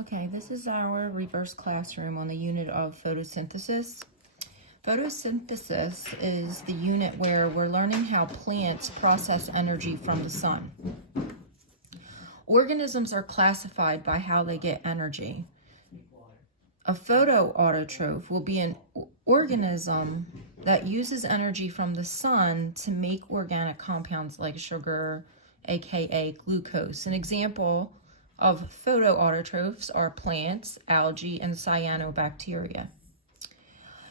Okay, this is our reverse classroom on the unit of photosynthesis. Photosynthesis is the unit where we're learning how plants process energy from the sun. Organisms are classified by how they get energy. A photoautotroph will be an organism that uses energy from the sun to make organic compounds like sugar, aka glucose. An example of photoautotrophs are plants, algae, and cyanobacteria.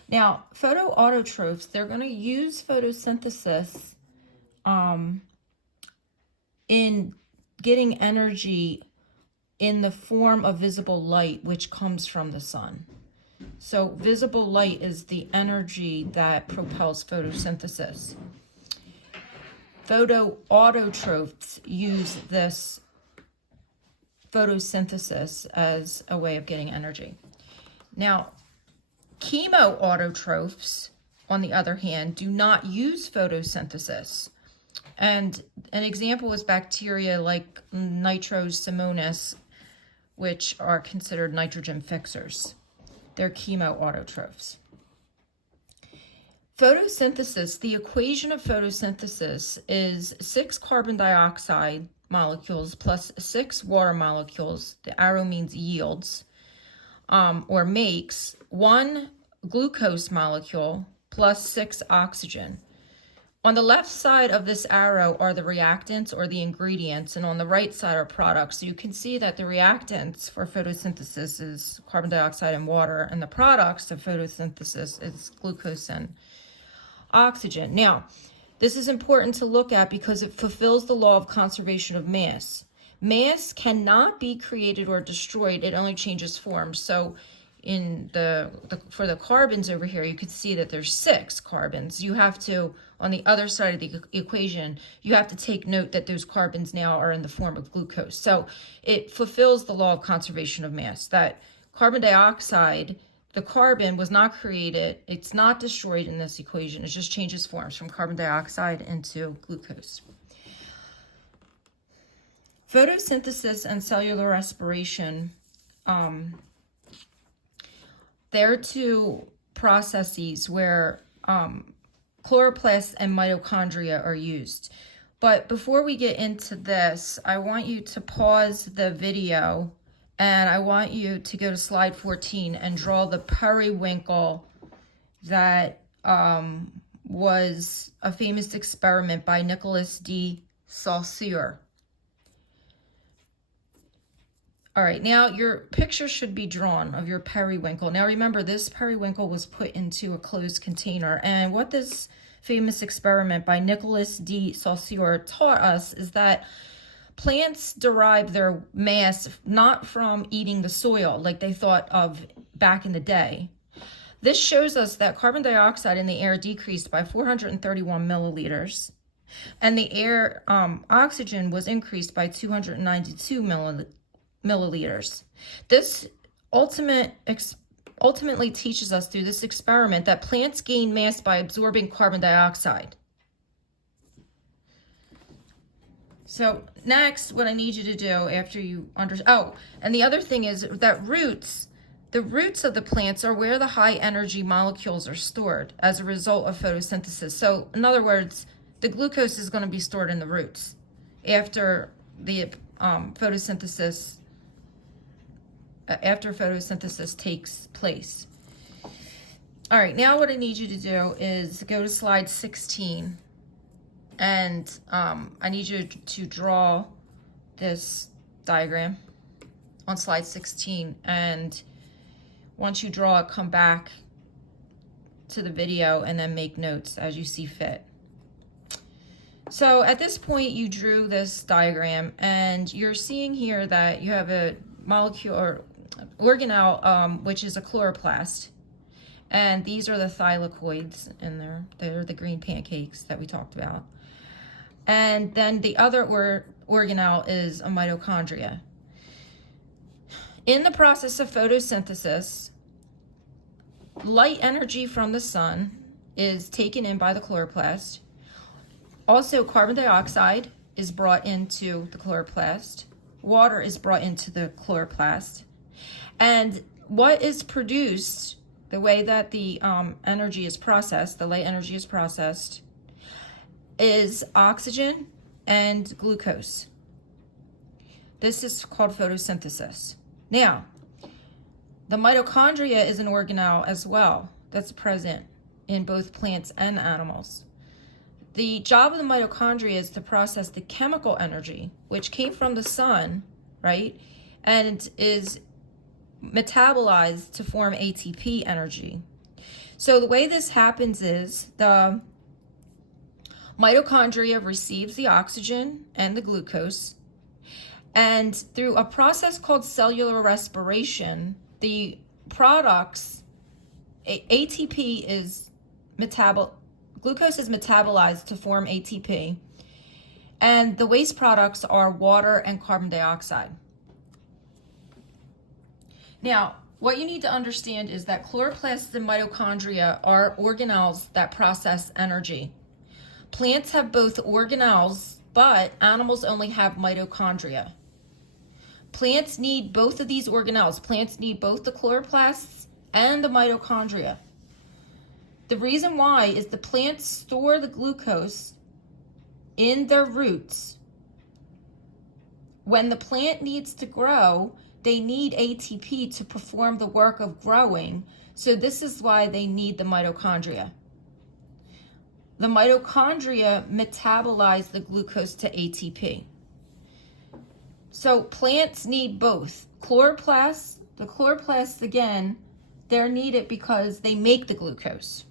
Now, photoautotrophs, they're going to use photosynthesis in getting energy in the form of visible light, which comes from the sun. So visible light is the energy that propels photosynthesis. Photoautotrophs use this photosynthesis as a way of getting energy. Now, chemoautotrophs, on the other hand, do not use photosynthesis. And an example is bacteria like Nitrosomonas, which are considered nitrogen fixers. They're chemoautotrophs. Photosynthesis, the equation of photosynthesis is 6 carbon dioxide molecules plus 6 water molecules. The arrow means yields, or makes 1 glucose molecule plus 6 oxygen. On the left side of this arrow are the reactants or the ingredients, and on the right side are products. So you can see that the reactants for photosynthesis is carbon dioxide and water, and the products of photosynthesis is glucose and oxygen. Now, this is important to look at because it fulfills the law of conservation of mass. Mass cannot be created or destroyed, it only changes form. So in for the carbons over here, you can see that there's 6 carbons. You have to, on the other side of the equation, you have to take note that those carbons now are in the form of glucose. So it fulfills the law of conservation of mass, that carbon dioxide, the carbon was not created, it's not destroyed in this equation, it just changes forms from carbon dioxide into glucose. Photosynthesis and cellular respiration, they're two processes where chloroplasts and mitochondria are used. But before we get into this, I want you to pause the video and I want you to go to slide 14 and draw the periwinkle that was a famous experiment by Nicholas D. Saussure. All right, now your picture should be drawn of your periwinkle. Now remember, this periwinkle was put into a closed container, and what this famous experiment by Nicholas D. Saussure taught us is that plants derive their mass not from eating the soil like they thought of back in the day. This shows us that carbon dioxide in the air decreased by 431 milliliters, and the air oxygen was increased by 292 milliliters. This ultimately teaches us through this experiment that plants gain mass by absorbing carbon dioxide. So next, what I need you to do after you understand, and the other thing is that the roots of the plants are where the high energy molecules are stored as a result of photosynthesis. So in other words, the glucose is going to be stored in the roots after the photosynthesis takes place. All right, now what I need you to do is go to slide 16, and I need you to draw this diagram on slide 16, and once you draw it, come back to the video and then make notes as you see fit. So at this point, you drew this diagram, and you're seeing here that you have a molecule or organelle, which is a chloroplast, and these are the thylakoids in there. They're the green pancakes that we talked about. And then the other organelle is a mitochondria. In the process of photosynthesis, light energy from the sun is taken in by the chloroplast. Also, carbon dioxide is brought into the chloroplast. Water is brought into the chloroplast. And what is produced, the way that the energy is processed, the light energy is processed, is oxygen and glucose. This is called photosynthesis. Now, the mitochondria is an organelle as well that's present in both plants and animals. The job of the mitochondria is to process the chemical energy, which came from the sun, right, and is metabolized to form ATP energy. So the way this happens is the mitochondria receives the oxygen and the glucose, and through a process called cellular respiration, the products, ATP is glucose is metabolized to form ATP, and the waste products are water and carbon dioxide. Now, what you need to understand is that chloroplasts and mitochondria are organelles that process energy. Plants have both organelles, but animals only have mitochondria. Plants need both of these organelles. Plants need both the chloroplasts and the mitochondria. The reason why is the plants store the glucose in their roots. When the plant needs to grow, they need ATP to perform the work of growing. So this is why they need the mitochondria. The mitochondria metabolize the glucose to ATP. So plants need both. Chloroplasts, the chloroplasts again, they're needed because they make the glucose.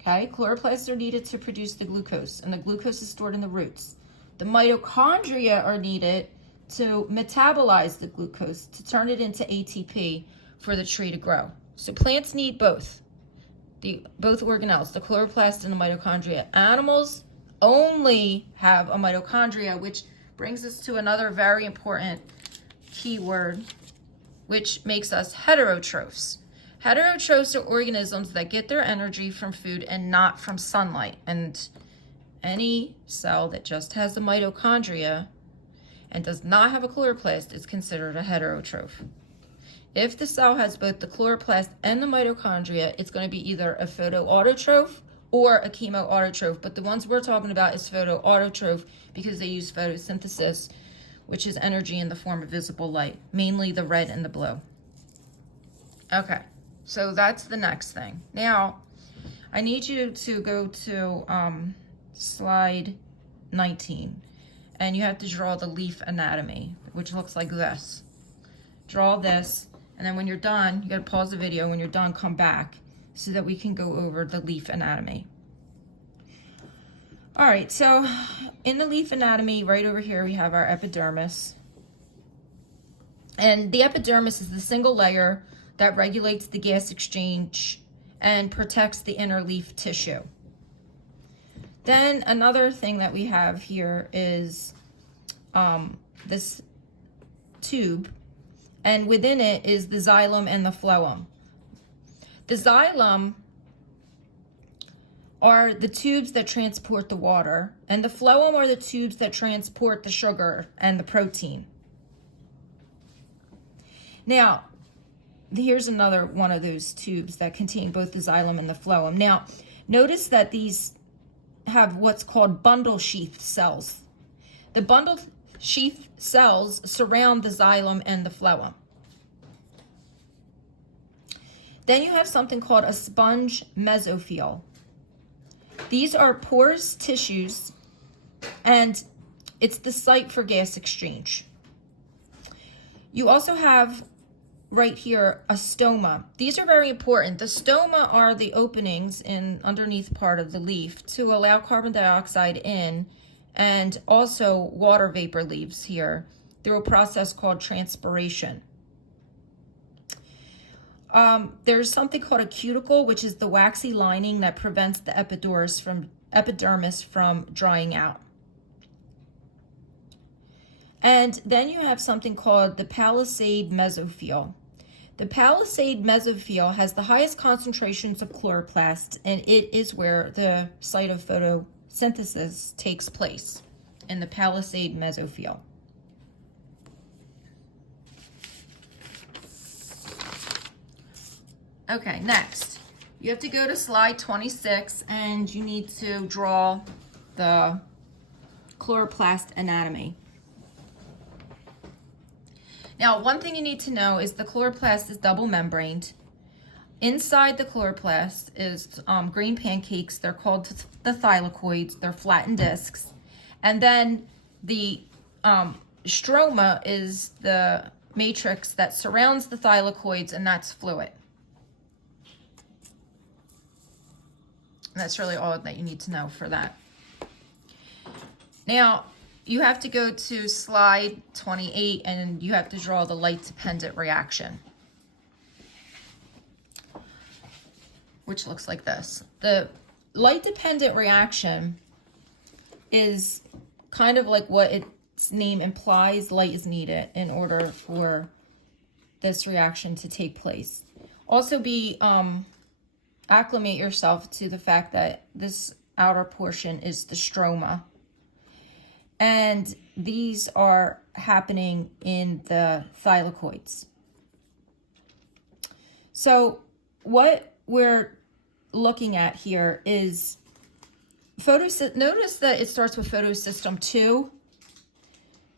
Okay, chloroplasts are needed to produce the glucose, and the glucose is stored in the roots. The mitochondria are needed to metabolize the glucose, to turn it into ATP for the tree to grow. So plants need both organelles, the chloroplast and the mitochondria. Animals only have a mitochondria, which brings us to another very important keyword, which makes us heterotrophs. Heterotrophs are organisms that get their energy from food and not from sunlight. And any cell that just has the mitochondria and does not have a chloroplast is considered a heterotroph. If the cell has both the chloroplast and the mitochondria, it's going to be either a photoautotroph or a chemoautotroph. But the ones we're talking about is photoautotroph because they use photosynthesis, which is energy in the form of visible light, mainly the red and the blue. Okay, so that's the next thing. Now, I need you to go to slide 19, and you have to draw the leaf anatomy, which looks like this. Draw this, and then when you're done, you gotta pause the video. When you're done, come back so that we can go over the leaf anatomy. All right, so in the leaf anatomy, right over here, we have our epidermis. And the epidermis is the single layer that regulates the gas exchange and protects the inner leaf tissue. Then another thing that we have here is this tube, and within it is the xylem and the phloem. The xylem are the tubes that transport the water, and the phloem are the tubes that transport the sugar and the protein. Now, here's another one of those tubes that contain both the xylem and the phloem. Now, notice that these have what's called bundle sheath cells. The bundle sheath cells surround the xylem and the phloem. Then you have something called a sponge mesophyll. These are porous tissues, and it's the site for gas exchange. You also have right here a stoma. These are very important. The stoma are the openings in underneath part of the leaf to allow carbon dioxide in, and also water vapor leaves here through a process called transpiration. There's something called a cuticle, which is the waxy lining that prevents the epidermis from drying out. And then you have something called the palisade mesophyll. The palisade mesophyll has the highest concentrations of chloroplasts, and it is where the site of photosynthesis takes place, in the palisade mesophyll. Okay, next, you have to go to slide 26 and you need to draw the chloroplast anatomy. Now, one thing you need to know is the chloroplast is double membraned. Inside the chloroplast is green pancakes. They're called the thylakoids. They're flattened discs. And then the stroma is the matrix that surrounds the thylakoids, and that's fluid. And that's really all that you need to know for that. Now, you have to go to slide 28 and you have to draw the light-dependent reaction, which looks like this. The light-dependent reaction is kind of like what its name implies. Light is needed in order for this reaction to take place. Also acclimate yourself to the fact that this outer portion is the stroma. And these are happening in the thylakoids. So what we're looking at here is notice that it starts with photosystem 2.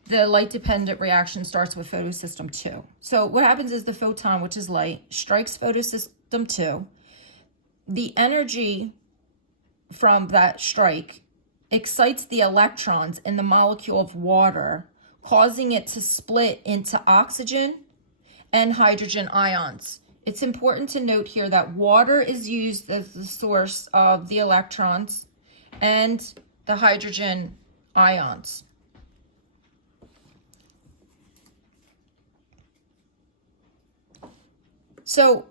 The light-dependent reaction starts with photosystem 2. So what happens is the photon, which is light, strikes photosystem 2. The energy from that strike excites the electrons in the molecule of water, causing it to split into oxygen and hydrogen ions. It's important to note here that water is used as the source of the electrons and the hydrogen ions. So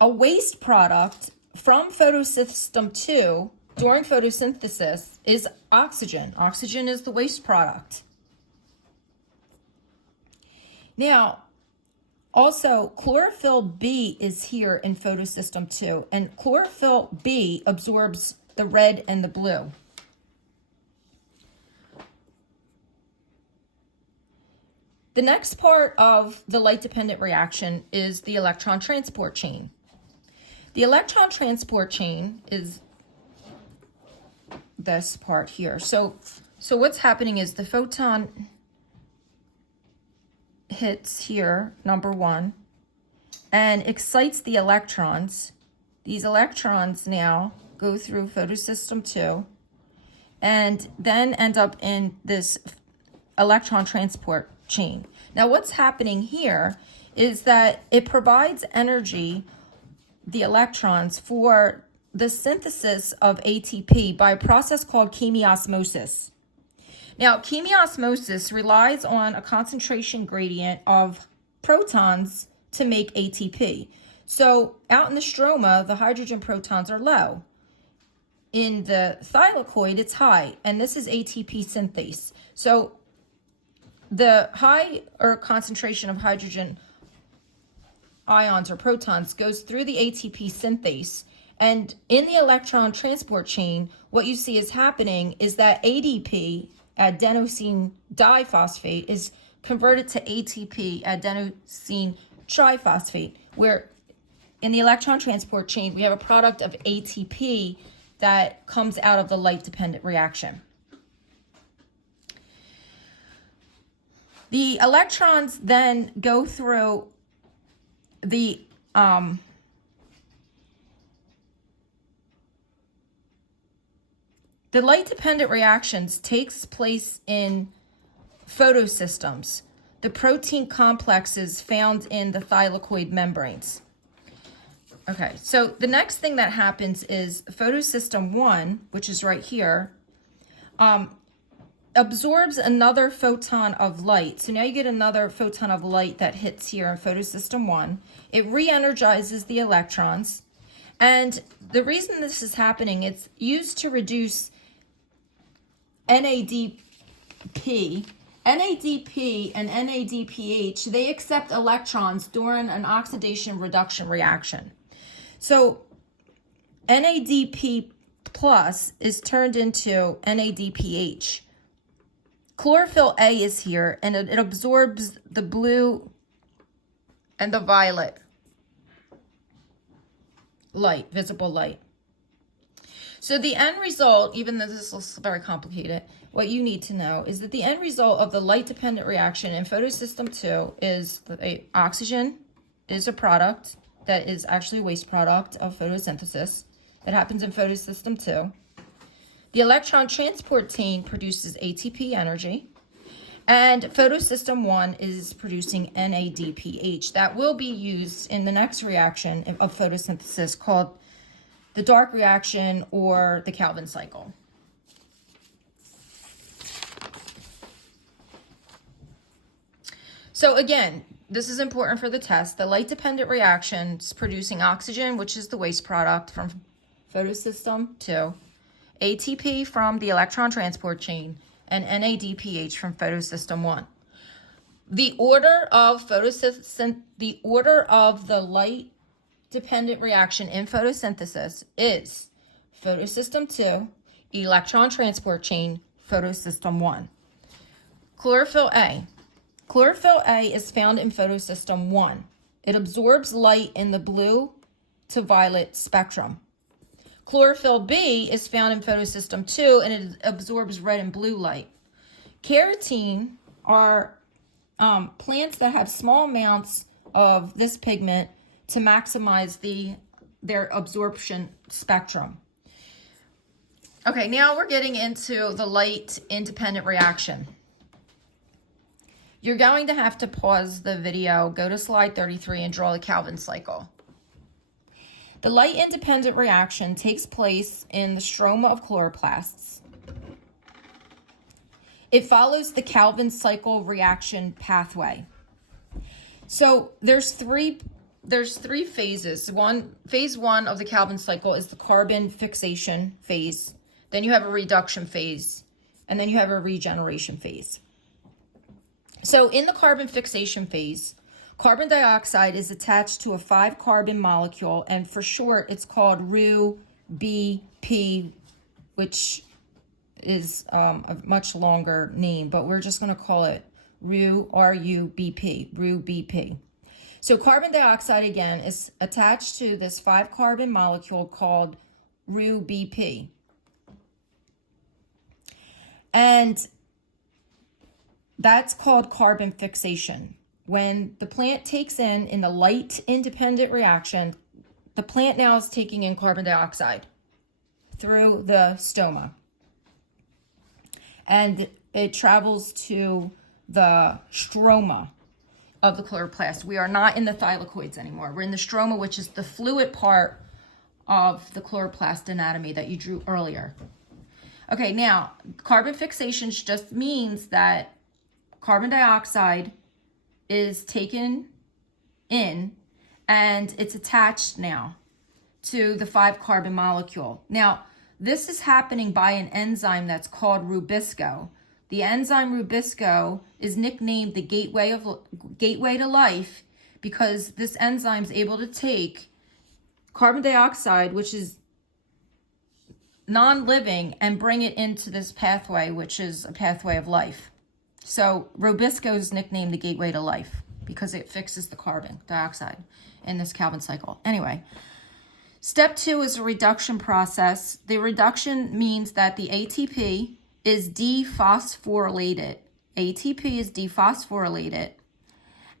a waste product from photosystem 2 during photosynthesis is oxygen. Oxygen is the waste product. Now, also, chlorophyll B is here in photosystem 2, and chlorophyll B absorbs the red and the blue. The next part of the light-dependent reaction is the electron transport chain. The electron transport chain is this part here. So what's happening is the photon hits here, number 1, and excites the electrons. These electrons now go through photosystem 2 and then end up in this electron transport chain. Now what's happening here is that it provides energy, the electrons, for the synthesis of ATP by a process called chemiosmosis. Now, chemiosmosis relies on a concentration gradient of protons to make ATP. So out in the stroma, the hydrogen protons are low. In the thylakoid, it's high, and this is ATP synthase. So the higher concentration of hydrogen ions or protons goes through the ATP synthase. And in the electron transport chain, what you see is happening is that ADP, adenosine diphosphate, is converted to ATP, adenosine triphosphate, where in the electron transport chain, we have a product of ATP that comes out of the light-dependent reaction. The electrons then go through the light-dependent reactions takes place in photosystems, the protein complexes found in the thylakoid membranes. Okay, so the next thing that happens is photosystem 1, which is right here, absorbs another photon of light. So now you get another photon of light that hits here in photosystem 1. It re-energizes the electrons. And the reason this is happening, it's used to reduce NADP. NADP and NADPH, they accept electrons during an oxidation reduction reaction. So NADP plus is turned into NADPH. Chlorophyll A is here, and it absorbs the blue and the violet. light, visible light. So the end result, even though this looks very complicated, what you need to know is that the end result of the light-dependent reaction in photosystem 2 is that oxygen is a product that is actually a waste product of photosynthesis that happens in photosystem 2. The electron transport chain produces ATP energy, and photosystem 1 is producing NADPH. That will be used in the next reaction of photosynthesis called the dark reaction or the Calvin cycle. So again, this is important for the test. The light-dependent reaction is producing oxygen, which is the waste product from photosystem 2, ATP from the electron transport chain, and NADPH from photosystem 1. The order of the light-dependent reaction in photosynthesis is photosystem 2, electron transport chain, photosystem 1. Chlorophyll A. Chlorophyll A is found in photosystem 1. It absorbs light in the blue to violet spectrum. Chlorophyll B is found in photosystem 2, and it absorbs red and blue light. Carotene are plants that have small amounts of this pigment to maximize their absorption spectrum. Okay, now we're getting into the light-independent reaction. You're going to have to pause the video, go to slide 33, and draw the Calvin cycle. The light-independent reaction takes place in the stroma of chloroplasts. It follows the Calvin cycle reaction pathway. So there's three phases. Phase 1 of the Calvin cycle is the carbon fixation phase. Then you have a reduction phase, and then you have a regeneration phase. So in the carbon fixation phase, carbon dioxide is attached to a 5-carbon molecule, and for short, it's called RuBP, which is a much longer name, but we're just going to call it RuBP. So carbon dioxide, again, is attached to this 5-carbon molecule called RuBP. And that's called carbon fixation. When the plant takes in the light-independent reaction, the plant now is taking in carbon dioxide through the stoma. And it travels to the stroma of the chloroplast. We are not in the thylakoids anymore. We're in the stroma, which is the fluid part of the chloroplast anatomy that you drew earlier. Okay, now, carbon fixation just means that carbon dioxide is taken in and it's attached now to the 5-carbon molecule. Now, this is happening by an enzyme that's called rubisco. The enzyme rubisco is nicknamed the gateway to life because this enzyme is able to take carbon dioxide, which is non-living, and bring it into this pathway, which is a pathway of life. So rubisco is nicknamed the gateway to life because it fixes the carbon dioxide in this Calvin cycle. Anyway, step 2 is a reduction process. The reduction means that the ATP is dephosphorylated. ATP is dephosphorylated,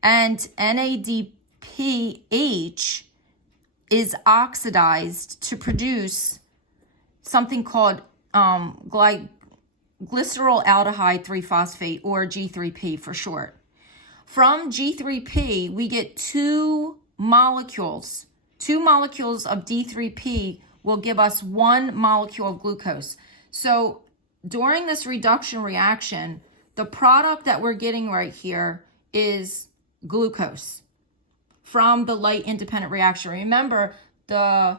and NADPH is oxidized to produce something called glycerolaldehyde 3-phosphate, or G3P for short. From G3P, we get two molecules. 2 molecules of D3P will give us 1 molecule of glucose. So during this reduction reaction, the product that we're getting right here is glucose from the light-independent reaction. Remember, the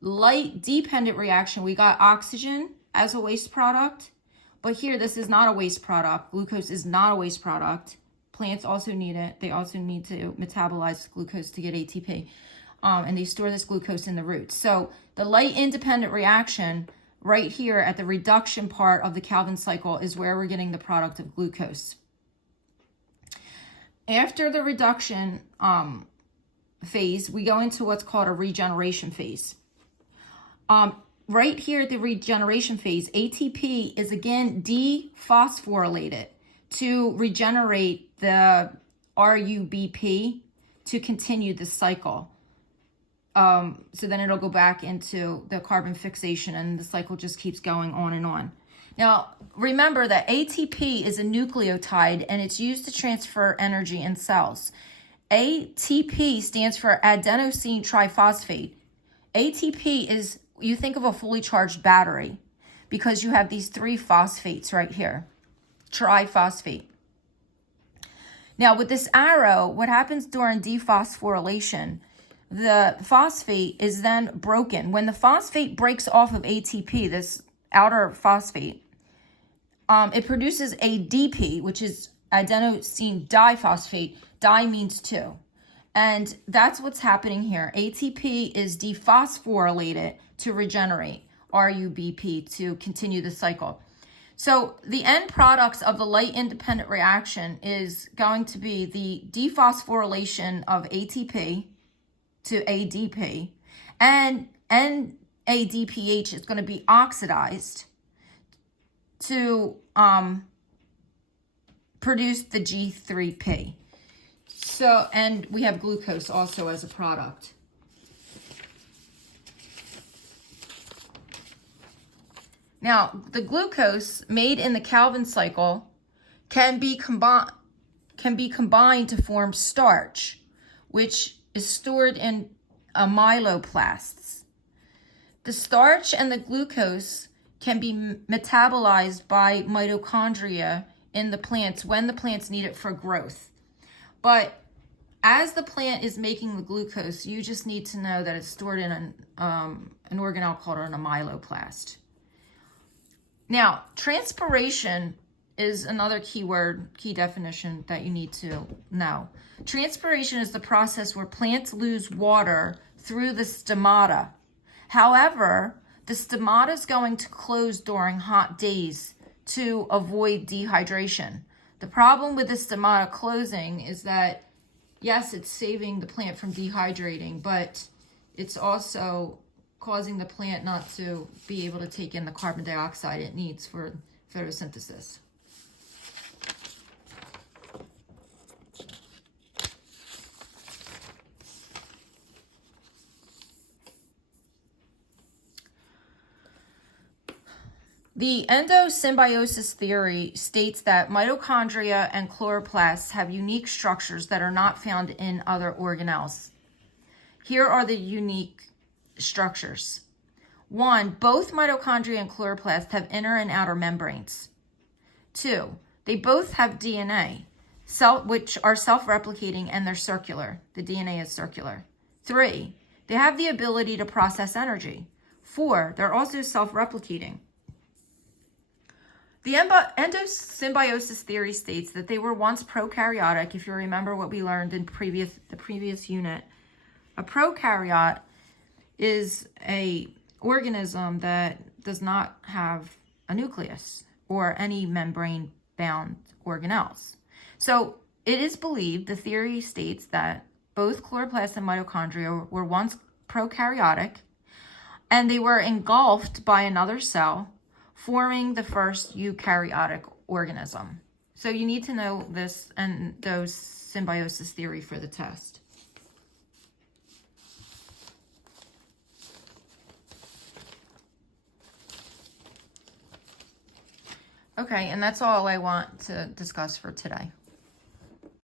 light-dependent reaction, we got oxygen as a waste product, but here this is not a waste product. Glucose is not a waste product. Plants also need it. They also need to metabolize glucose to get ATP, and they store this glucose in the roots. So the light-independent reaction right here at the reduction part of the Calvin cycle is where we're getting the product of glucose. After the reduction, phase, we go into what's called a regeneration phase. Right here at the regeneration phase, ATP is again dephosphorylated to regenerate the RUBP to continue the cycle. So then it'll go back into the carbon fixation and the cycle just keeps going on and on. Now, remember that ATP is a nucleotide and it's used to transfer energy in cells. ATP stands for adenosine triphosphate. ATP is, you think of a fully charged battery because you have these 3 phosphates right here, triphosphate. Now, with this arrow, what happens during dephosphorylation, the phosphate is then broken. When the phosphate breaks off of ATP, this outer phosphate, it produces ADP, which is adenosine diphosphate. Di means 2. And that's what's happening here. ATP is dephosphorylated to regenerate RUBP to continue the cycle. So the end products of the light independent reaction is going to be the dephosphorylation of ATP to ADP, and NADPH is going to be oxidized to produce the G3P. So, and we have glucose also as a product. Now, the glucose made in the Calvin cycle can be combined to form starch, which is stored in amyloplasts. The starch and the glucose can be metabolized by mitochondria in the plants when the plants need it for growth. But as the plant is making the glucose, you just need to know that it's stored in an organelle called an amyloplast. Now, transpiration is another key definition that you need to know. Transpiration is the process where plants lose water through the stomata. However, the stomata is going to close during hot days to avoid dehydration. The problem with the stomata closing is that, yes, it's saving the plant from dehydrating, but it's also causing the plant not to be able to take in the carbon dioxide it needs for photosynthesis. The endosymbiosis theory states that mitochondria and chloroplasts have unique structures that are not found in other organelles. Here are the unique structures. 1, both mitochondria and chloroplasts have inner and outer membranes. 2, they both have DNA, which are self-replicating and they're circular. The DNA is circular. 3, they have the ability to process energy. 4, they're also self-replicating. The endosymbiosis theory states that they were once prokaryotic. If you remember what we learned in the previous unit, a prokaryote is a organism that does not have a nucleus or any membrane-bound organelles. So it is believed, the theory states that both chloroplasts and mitochondria were once prokaryotic, and they were engulfed by another cell, forming the first eukaryotic organism. So you need to know this and those symbiosis theory for the test. Okay, and that's all I want to discuss for today.